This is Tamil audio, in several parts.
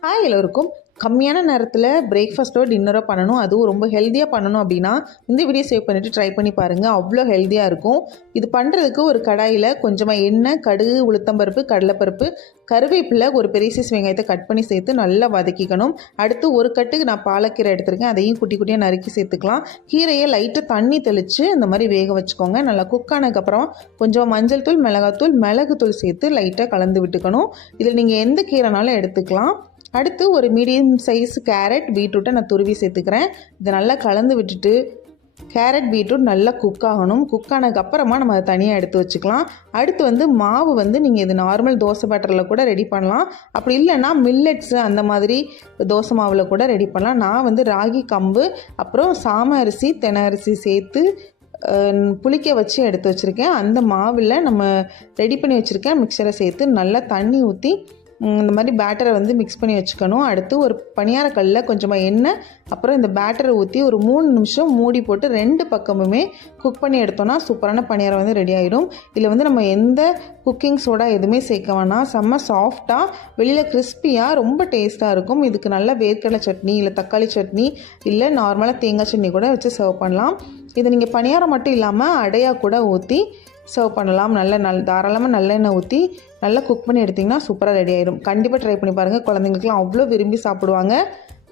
ஹாய் எல்லோருக்கும். கம்மியான நேரத்தில் பிரேக்ஃபாஸ்ட்டோ டின்னரோ பண்ணணும், அதுவும் ரொம்ப ஹெல்த்தியாக பண்ணணும் அப்படின்னா இந்த வீடியோ சேவ் பண்ணிவிட்டு ட்ரை பண்ணி பாருங்கள். அவ்வளோ ஹெல்த்தியாக இருக்கும். இது பண்ணுறதுக்கு ஒரு கடாயில் கொஞ்சமாக எண்ணெய், கடுகு, உளுத்தம்பருப்பு, கடலைப்பருப்பு, கருவேப்பிலை, ஒரு பெரிய சைஸ் வெங்காயத்தை கட் பண்ணி சேர்த்து நல்லா வதக்கிக்கணும். அடுத்து ஒரு கட்டுக்கு நான் பாலக்கீரை எடுத்திருக்கேன், அதையும் குட்டி குட்டியாக நறுக்கி சேர்த்துக்கலாம். கீரையை லைட்டாக தண்ணி தெளித்து இந்த மாதிரி வேக வச்சுக்கோங்க. நல்லா குக் ஆனதுக்கப்புறம் கொஞ்சம் மஞ்சள் தூள், மிளகாத்தூள், மிளகுத்தூள் சேர்த்து லைட்டாக கலந்து விட்டுக்கணும். இதில் நீங்கள் எந்த கீரைனாலும் எடுத்துக்கலாம். அடுத்து ஒரு மீடியம் சைஸ் கேரட், பீட்ரூட்டை நான் துருவி சேர்த்துக்கிறேன். இதை நல்லா கலந்து விட்டுட்டு கேரட், பீட்ரூட் நல்லா குக் ஆகணும். குக் ஆனதுக்கப்புறமா நம்ம அதை தனியாக எடுத்து வச்சுக்கலாம். அடுத்து மாவு நீங்கள் இது நார்மல் தோசை பேட்டரில் கூட ரெடி பண்ணலாம். அப்படி இல்லைன்னா மில்லட்ஸு அந்த மாதிரி தோசை மாவில் கூட ரெடி பண்ணலாம். நான் ராகி கம்பு, அப்புறம் சாம அரிசி, தெனை அரிசி சேர்த்து புளிக்க வச்சு எடுத்து வச்சுருக்கேன். அந்த மாவில் நம்ம ரெடி பண்ணி வச்சுருக்கேன் மிக்சரை சேர்த்து நல்லா தண்ணி ஊற்றி இந்த மாதிரி பேட்டரை மிக்ஸ் பண்ணி வச்சுக்கணும். அடுத்து ஒரு பணியாரக்கல்லில் கொஞ்சமாக எண்ணெய், அப்புறம் இந்த பேட்டரை ஊற்றி ஒரு 3 நிமிஷம் மூடி போட்டு 2 பக்கமுமே குக் பண்ணி எடுத்தோன்னா சூப்பரான பணியாரம் ரெடி ஆகிடும். இதில் நம்ம எந்த குக்கிங் சோடா எதுவுமே சேர்க்க வேணாம். செம்ம சாஃப்டாக, வெளியில் கிறிஸ்பியாக, ரொம்ப டேஸ்ட்டாக இருக்கும். இதுக்கு நல்ல வேர்க்கடலை சட்னி, இல்லை தக்காளி சட்னி, இல்லை நார்மலாக தேங்காய் சட்னி கூட வச்சு சர்வ் பண்ணலாம். இதை நீங்கள் பணியாரம் மட்டும் இல்லாமல் அடையாக கூட ஊற்றி சர்வ் பண்ணலாம். தாராளமாக நல்லெண்ணெய் ஊற்றி நல்லா குக் பண்ணி எடுத்திங்கன்னா சூப்பராக ரெடி ஆகிடும். கண்டிப்பாக ட்ரை பண்ணி பாருங்கள். குழந்தைங்களுக்குலாம் அவ்வளோ விரும்பி சாப்பிடுவாங்க.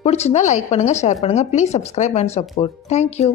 பிடிச்சிருந்தால் லைக் பண்ணுங்கள், ஷேர் பண்ணுங்கள். Please subscribe and support. Thank you.